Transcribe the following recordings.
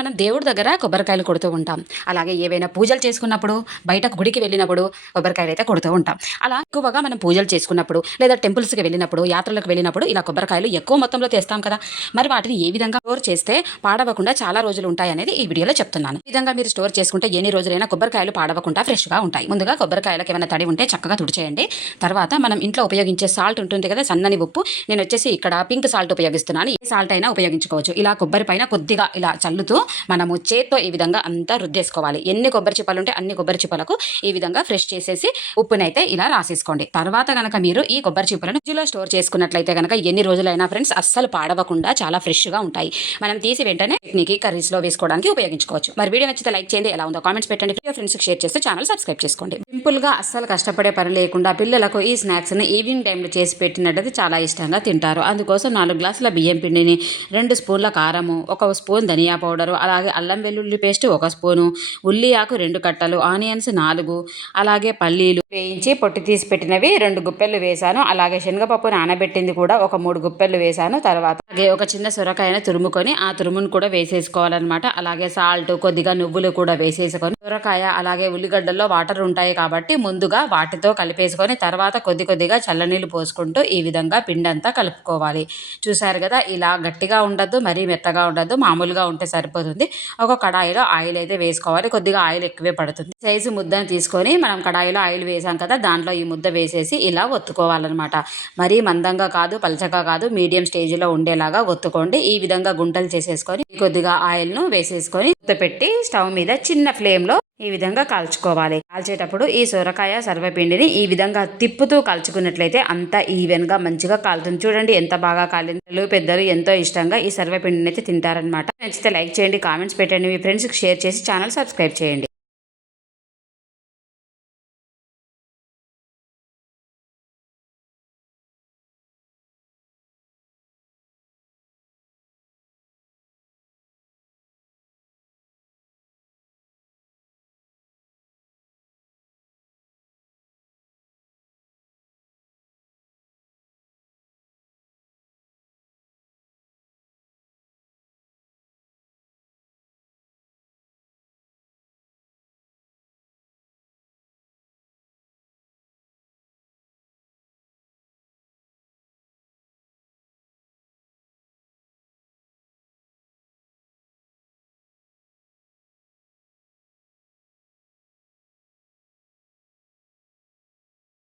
మనం దేవుడి దగ్గర కొబ్బరికాయలు కొడుతూ ఉంటాం. అలాగే ఏవైనా పూజలు చేసుకున్నప్పుడు, బయట గుడికి వెళ్ళినప్పుడు కొబ్బరికాయలైతే కొడుతూ ఉంటాం. అలా ఎక్కువగా మనం పూజలు చేసుకున్నప్పుడు, లేదా టెంపుల్స్‌కి వెళ్ళినప్పుడు, యాత్రలకు వెళ్ళినప్పుడు ఇలా కొబ్బరికాయలు ఎక్కువ మొత్తంలో తెస్తాం కదా! మరి వాటిని ఏ విధంగా స్టోర్ చేస్తే పాడవకుండా చాలా రోజులు ఉంటాయనేది ఈ వీడియోలో చెప్తున్నాను. ఈ విధంగా మీరు స్టోర్ చేసుకుంటే ఎన్ని రోజులైనా కొబ్బరికాయలు పాడవకుండా ఫ్రెష్‌గా ఉంటాయి. ముందుగా కొబ్బరికాయలకు ఏమైనా తడి ఉంటే చక్కగా తుడిచేయండి. తర్వాత మనం ఇంట్లో ఉపయోగించే సాల్ట్ ఉంటుంది కదా! సన్నని ఉప్పు. నేనొచ్చేసి ఇక్కడ పింక్ సాల్ట్ ఉపయోగిస్తున్నాను. ఏ సాల్ట్ అయినా ఉపయోగించుకోవచ్చు. ఇలా కొబ్బరి పైన కొద్దిగా ఇలా చల్లుతూ మనము చేత్తో ఈ విధంగా అంతా రుద్దేసుకోవాలి. ఎన్ని కొబ్బరి చిప్పలు ఉంటే అన్ని కొబ్బరి చిప్పలకు ఈ విధంగా ఫ్రెష్ చేసేసి ఉప్పునైతే ఇలా రాసేసుకోండి. తర్వాత గనక మీరు ఈ కొబ్బరి చిప్పలను ఫ్రిడ్జ్‌లో స్టోర్ చేసుకున్నట్లయితే గనక ఎన్ని రోజులైనా ఫ్రెండ్స్ అస్సలు పాడవకుండా చాలా ఫ్రెష్‌గా ఉంటాయి. మనం తీసి వెంటనే చట్నీకి, కర్రీస్‌లో వేసుకోవడానికి ఉపయోగించుకోవచ్చు. మరి వీడియో నచ్చితే లైక్ చేయండి. ఎలా ఉందో కామెంట్స్ పెట్టండి. ఫ్రెండ్స్‌కి షేర్ చేస్తూ ఛానల్ సబ్స్క్రైబ్ చేసుకోండి. సింపుల్‌గా అస్సలు కష్టపడే పని లేకుండా పిల్లలకు ఈ స్నాక్స్‌ని ఈవినింగ్ టైంలో చేసి పెట్టినట్టయితే చాలా ఇష్టంగా తింటారు. అందుకోసం 4 గ్లాసుల బియ్యం పిండిని, 2 స్పూన్ల కారము, 1 స్పూన్ ధనియా పౌడరు, అలాగే అల్లం వెల్లుల్లి పేస్ట్ 1 స్పూను, ఉల్లి ఆకు 2 కట్టలు, ఆనియన్స్ 4, అలాగే పల్లీలు వేయించి పొట్టు తీసి పెట్టినవి 2 గుప్పెళ్ళు వేశాను. అలాగే శనగపప్పు నానబెట్టింది కూడా ఒక 3 గుప్పెళ్ళు వేశాను. తర్వాత అలాగే ఒక చిన్న సొరకాయను తురుముకొని ఆ తురుమును కూడా వేసేసుకోవాలన్నమాట. అలాగే సాల్ట్, కొద్దిగా నువ్వులు కూడా వేసేసుకొని సొరకాయ అలాగే ఉల్లిగడ్డల్లో వాటర్ ఉంటాయి కాబట్టి ముందుగా వాటితో కలిపేసుకొని తర్వాత కొద్దిగా చల్లనీళ్ళు పోసుకుంటూ ఈ విధంగా పిండంతా కలుపుకోవాలి. చూసారు కదా, ఇలా గట్టిగా ఉండద్దు, మరీ మెత్తగా ఉండద్దు, మామూలుగా ఉంటే సరిపోతుంది. ఒక కడాయిలో ఆయిల్ అయితే వేసుకోవాలి. కొద్దిగా ఆయిల్ ఎక్కువే పడుతుంది. సైజు ముద్దను తీసుకొని మనం కడాయిలో ఆయిల్ వేసాం కదా, దాంట్లో ఈ ముద్ద వేసేసి ఇలా ఒత్తుకోవాలన్నమాట. మరీ మందంగా కాదు, పలచగా కాదు, మీడియం స్టేజ్లో ఉండేలాగా ఒత్తుకోండి. ఈ విధంగా గుంటలు చేసేసుకొని కొద్దిగా ఆయిల్ను వేసేసుకొని పెట్టి స్టవ్ మీద చిన్న ఫ్లేమ్లో ఈ విధంగా కాల్చుకోవాలి. కాల్చేటప్పుడు ఈ సొరకాయ సర్వపిండిని ఈ విధంగా తిప్పుతూ కాల్చుకున్నట్లయితే అంతా ఈవెన్గా మంచిగా కాలుతుంది. చూడండి ఎంత బాగా కాలింది. పెద్దలు ఎంతో ఇష్టంగా ఈ సర్వపిండిని అయితే తింటారనమాట. నచ్చితే లైక్ చేయండి, కామెంట్స్ పెట్టండి, మీ ఫ్రెండ్స్కి షేర్ చేసి ఛానల్ సబ్స్క్రైబ్ చేయండి.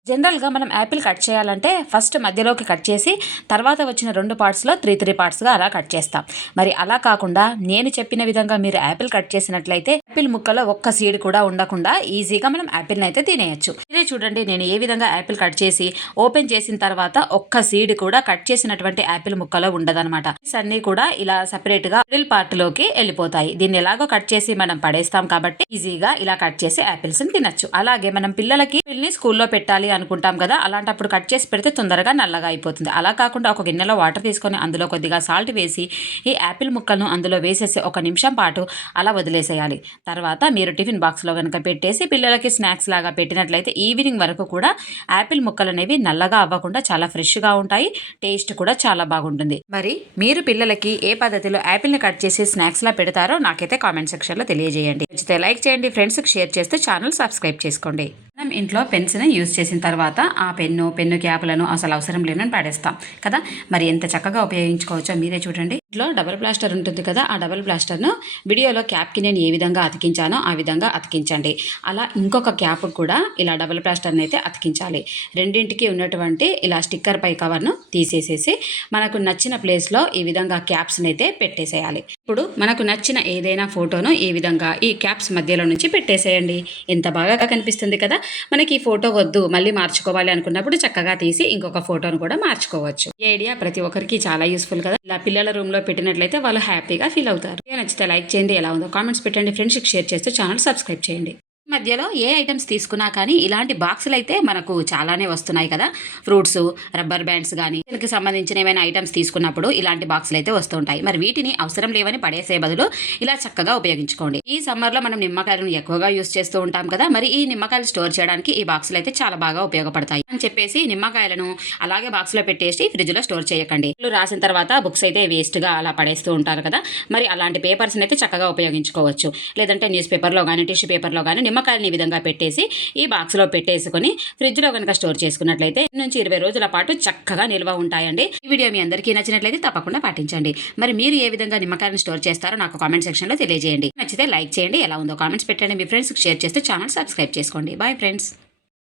జనరల్‌గా మనం యాపిల్ కట్ చేయాలంటే ఫస్ట్ మధ్యలోకి కట్ చేసి తర్వాత వచ్చిన 2 పార్ట్స్‌లో 3 పార్ట్స్‌గా అలా కట్ చేస్తాం. మరి అలా కాకుండా నేను చెప్పిన విధంగా మీరు యాపిల్ కట్ చేసినట్లయితే యాపిల్ ముక్కలో ఒక్క సీడ్ కూడా ఉండకుండా ఈజీగా మనం యాపిల్‌ని అయితే తినేయొచ్చు. ఇదే చూడండి, నేను ఏ విధంగా యాపిల్ కట్ చేసి ఓపెన్ చేసిన తర్వాత ఒక్క సీడ్ కూడా కట్ చేసినటువంటి యాపిల్ ముక్కలో ఉండదన్నమాట. సీడ్స్ అన్నీ కూడా ఇలా సెపరేట్‌గా మిడిల్ పార్ట్‌లోకి వెళ్ళిపోతాయి. దీన్ని ఎలాగో కట్ చేసి మనం పడేస్తాం కాబట్టి ఈజీగా ఇలా కట్ చేసి యాపిల్స్‌ని తినొచ్చు. అలాగే మనం పిల్లలకి స్కూల్లో పెట్టాలి అనుకుంటాం కదా, అలాంటప్పుడు కట్ చేసి పెడితే తొందరగా నల్లగా అయిపోతుంది. అలా కాకుండా ఒక గిన్నెలో వాటర్ తీసుకొని అందులో కొద్దిగా సాల్ట్ వేసి ఈ యాపిల్ ముక్కలను అందులో వేసేసి 1 నిమిషం పాటు అలా వదిలేసేయాలి. తర్వాత మీరు టిఫిన్ బాక్స్లో కనుక పెట్టేసి పిల్లలకి స్నాక్స్ లాగా పెట్టినట్లయితే ఈవినింగ్ వరకు కూడా యాపిల్ ముక్కలు అనేవి నల్లగా అవ్వకుండా చాలా ఫ్రెష్గా ఉంటాయి. టేస్ట్ కూడా చాలా బాగుంటుంది. మరి మీరు పిల్లలకి ఏ పద్ధతిలో యాపిల్ని కట్ చేసి స్నాక్స్లా పెడతారో నాకైతే కామెంట్ సెక్షన్లో తెలియజేయండి. నచ్చితే లైక్ చేయండి, ఫ్రెండ్స్కి షేర్ చేస్తూ ఛానల్ సబ్స్క్రైబ్ చేసుకోండి. మనం ఇంట్లో పెన్స్ని యూజ్ చేసిన తర్వాత ఆ పెన్ను క్యాప్లను అసలు అవసరం లేనని పడేస్తాం కదా. మరి ఎంత చక్కగా ఉపయోగించుకోవచ్చో మీరే చూడండి. ఇంట్లో డబుల్ ప్లాస్టర్ ఉంటుంది కదా, ఆ డబుల్ ప్లాస్టర్ను వీడియోలో క్యాప్కి నేను ఏ విధంగా అతికించానో ఆ విధంగా అతికించండి. అలా ఇంకొక క్యాప్ కూడా ఇలా డబుల్ ప్లాస్టర్ని అయితే అతికించాలి. రెండింటికి ఉన్నటువంటి ఇలా స్టిక్కర్ పై కవర్ను తీసేసేసి మనకు నచ్చిన ప్లేస్లో ఈ విధంగా క్యాప్స్ని అయితే పెట్టేసేయాలి. ఇప్పుడు మనకు నచ్చిన ఏదైనా ఫోటోను ఈ విధంగా ఈ క్యాప్స్ మధ్యలో నుంచి పెట్టేసేయండి. ఎంత బాగా కనిపిస్తుంది కదా. మనకి ఈ ఫోటో వద్దు, మళ్ళీ మార్చుకోవాలి అనుకున్నప్పుడు చక్కగా తీసి ఇంకొక ఫోటోను కూడా మార్చుకోవచ్చు. ఈ ఐడియా ప్రతి ఒక్కరికి చాలా యూస్ఫుల్ కదా. ఇలా పిల్లల రూమ్లో పెట్టినట్లయితే వాళ్ళు హ్యాపీగా ఫీల్ అవుతారు. నచ్చితే లైక్ చేయండి, ఎలా ఉందో కామెంట్స్ పెట్టండి, ఫ్రెండ్స్కి షేర్ చేస్తూ ఛానల్ సబ్స్క్రైబ్ చేయండి. మధ్యలో ఏ ఐటమ్స్ తీసుకున్నా కానీ ఇలాంటి బాక్సులు అయితే మనకు చాలానే వస్తున్నాయి కదా. ఫ్రూట్స్, రబ్బర్ బ్యాండ్స్ కానీ దీనికి సంబంధించిన ఏమైనా ఐటమ్స్ తీసుకున్నప్పుడు ఇలాంటి బాక్సులు అయితే వస్తూ ఉంటాయి. మరి వీటిని అవసరం లేవని పడేసే బదులు ఇలా చక్కగా ఉపయోగించుకోండి. ఈ సమ్మర్లో మనం నిమ్మకాయలను ఎక్కువగా యూస్ చేస్తూ ఉంటాం కదా. మరి ఈ నిమ్మకాయలు స్టోర్ చేయడానికి ఈ బాక్సులు అయితే చాలా బాగా ఉపయోగపడతాయి అని చెప్పేసి నిమ్మకాయలను అలాగే బాక్స్లో పెట్టేసి ఫ్రిడ్జ్లో స్టోర్ చేయకండి. రాసిన తర్వాత బుక్స్ అయితే వేస్ట్గా అలా పడేస్తూ ఉంటారు కదా. మరి అలాంటి పేపర్స్ని అయితే చక్కగా ఉపయోగించుకోవచ్చు. లేదంటే న్యూస్ పేపర్లో కానీ టిష్యూ పేపర్లో కానీ నిమ్మకాయలని ఈ విధంగా పెట్టేసి ఈ బాక్స్లో పెట్టేసుకొని ఫ్రిడ్జ్లో కనుక స్టోర్ చేసుకున్నట్లయితే నుంచి 20 రోజుల పాటు చక్కగా నిల్వ ఉంటాయండి. ఈ వీడియో మీ అందరికీ నచ్చినట్లయితే తప్పకుండా పాటించండి. మరి మీరు ఏ విధంగా నిమ్మకాయలను స్టోర్ చేస్తారో నాకు కామెంట్ సెక్షన్లో తెలియజేయండి. నచ్చితే లైక్ చేయండి, ఎలా ఉందో కామెంట్స్ పెట్టండి, మీ ఫ్రెండ్స్కి షేర్ చేస్తే ఛానల్ సబ్స్క్రైబ్ చేసుకోండి. Bye friends.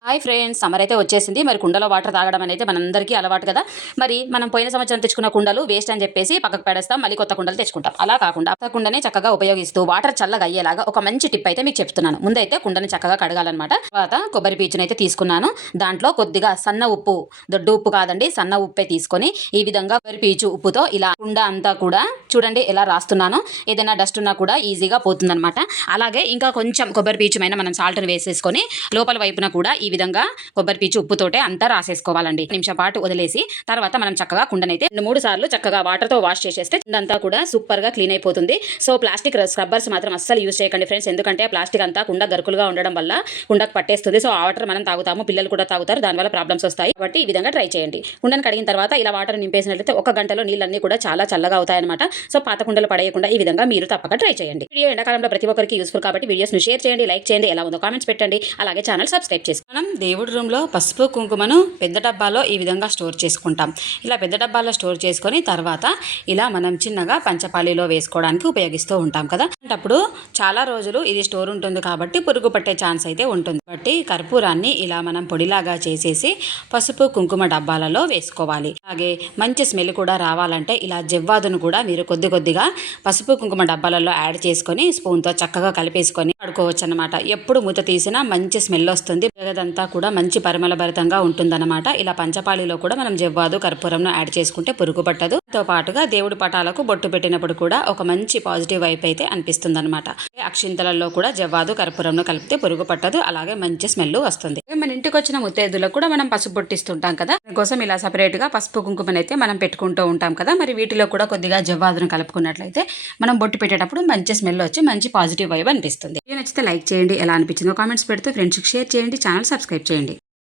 Hi friends, summer అయితే వచ్చేసింది. మరి కుండలో వాటర్ తాగడం అనేది మనందరికీ అలవాటు కదా. మరి మనం పోయిన సంవత్సరం తెచ్చుకున్న కుండలు వేస్ట్ అని చెప్పేసి పక్కకు పెడేస్తాం, మళ్ళీ కొత్త కుండలు తెచ్చుకుంటాం. అలా కాకుండా ఆ కుండని చక్కగా ఉపయోగిస్తూ వాటర్ చల్లగా అయ్యేలాగా ఒక మంచి టిప్ అయితే మీకు చెప్తున్నాను. ముందైతే కుండని చక్కగా కడగాలన్నమాట. తర్వాత కొబ్బరి పీచుని అయితే తీసుకున్నాను. దాంట్లో కొద్దిగా సన్న ఉప్పు, దొడ్డు ఉప్పు కాదండి, సన్న ఉప్పే తీసుకొని ఈ విధంగా కొబ్బరి పీచు ఉప్పుతో ఇలా కుండ అంతా కూడా చూడండి ఎలా రాస్తున్నాను. ఏదైనా డస్ట్ ఉన్నా కూడా ఈజీగా పోతుందన్నమాట. అలాగే ఇంకా కొంచెం కొబ్బరి పీచుమైన మనం సాల్ట్ని వేసేసుకొని లోపల వైపున కూడా ఈ విధంగా కొబ్బరి పీచు ఉప్పుతోటే అంతా రాసేసుకోవాలండి. నిమిషం పాటు వదిలేసి తర్వాత మనం చక్కగా కుండనైతే 2-3 సార్లు చక్కగా వాటర్ తో వాష్ చేసేస్తే కుండంతా కూడా సూపర్ గా క్లీన్ అయిపోతుంది. సో ప్లాస్టిక్ స్క్రబ్బర్స్ మాత్రం అస్సలు యూజ్ చేయకండి ఫ్రెండ్స్, ఎందుకంటే ప్లాస్టిక్ అంతా కుండ గరుకులుగా ఉండడం వల్ల కుండకు పట్టేస్తుంది. సో ఆ వాటర్ మనం తాగుతాము, పిల్లలు కూడా తాగుతారు, దానివల్ల ప్రాబ్లమ్స్ వస్తాయి. కాబట్టి ఈ విధంగా ట్రై చేయండి. కుండను కడిగిన తర్వాత ఇలా వాటర్ నింపేసినట్లయితే 1 గంటలో నీళ్ళన్నీ కూడా చాలా చల్లగా అవుతాయన్నమాట. సో పాత కుండలు పడేయకుండా ఈ విధంగా మీరు తప్పక ట్రై చేయండి. వీడియో ఎండాకాలంలో ప్రతి ఒక్కరికి యూస్ఫుల్ కాబట్టి వీడియోస్ ను షేర్ చేయండి, లైక్ చేయండి, ఎలా ఉందో కామెంట్స్ పెట్టండి, అలాగే ఛానల్ సబ్స్క్రైబ్ చేసుకోండి. మనం దేవుడి రూమ్లో పసుపు కుంకుమను పెద్ద డబ్బాలో ఈ విధంగా స్టోర్ చేసుకుంటాం. ఇలా పెద్ద డబ్బాలో స్టోర్ చేసుకొని తర్వాత ఇలా మనం చిన్నగా పంచపాళీలో వేసుకోవడానికి ఉపయోగిస్తూ ఉంటాం కదా. అప్పుడు చాలా రోజులు ఇది స్టోర్ ఉంటుంది కాబట్టి పురుగు పట్టే ఛాన్స్ అయితే ఉంటుంది. కాబట్టి కర్పూరాన్ని ఇలా మనం పొడిలాగా చేసేసి పసుపు కుంకుమ డబ్బాలలో వేసుకోవాలి. అలాగే మంచి స్మెల్ కూడా రావాలంటే ఇలా జవ్వాదును కూడా మీరు కొద్దిగా పసుపు కుంకుమ డబ్బాలలో యాడ్ చేసుకొని స్పూన్తో చక్కగా కలిపేసుకొని వాడుకోవచ్చు అన్నమాట. ఎప్పుడు మూత తీసినా మంచి స్మెల్ వస్తుంది, అదంతా కూడా మంచి పరిమళభరితంగా ఉంటుందన్నమాట. ఇలా పంచపాళిలో కూడా మనం జవ్వాదు కర్పూరంను యాడ్ చేసుకుంటే పురుగు పట్టదు. తో పాటుగా దేవుడి పటాలకు బొట్టు పెట్టినప్పుడు కూడా ఒక మంచి పాజిటివ్ వైప్ అయితే అనిపిస్తుంది అనమాట. అక్షింతలలో కూడా జవ్వాదు కర్పూరంను కలిపితే పురుగు పట్టదు, అలాగే మంచి స్మెల్ వస్తుంది. మన ఇంటికి వచ్చిన ముత్తైదులకు కూడా మనం పసుపు బొట్టిస్తుంటాం కదా, దానికోసం ఇలా సపరేట్ గా పసుపు కుంకుమనైతే మనం పెట్టుకుంటూ ఉంటాం కదా. మరి వీటిలో కూడా కొద్దిగా జవ్వాదును కలుపుకున్నట్లయితే మనం బొట్టు పెట్టేటప్పుడు మంచి స్మెల్ వచ్చి మంచి పాజిటివ్ వైబ్ అనిపిస్తుంది. నచ్చితే లైక్ చేయండి, ఎలా అనిపించిందో కామెంట్స్ పెడుతూ ఫ్రెండ్స్కి షేర్ చేయండి, ఛానల్ సబ్స్క్రైబ్ చేయండి.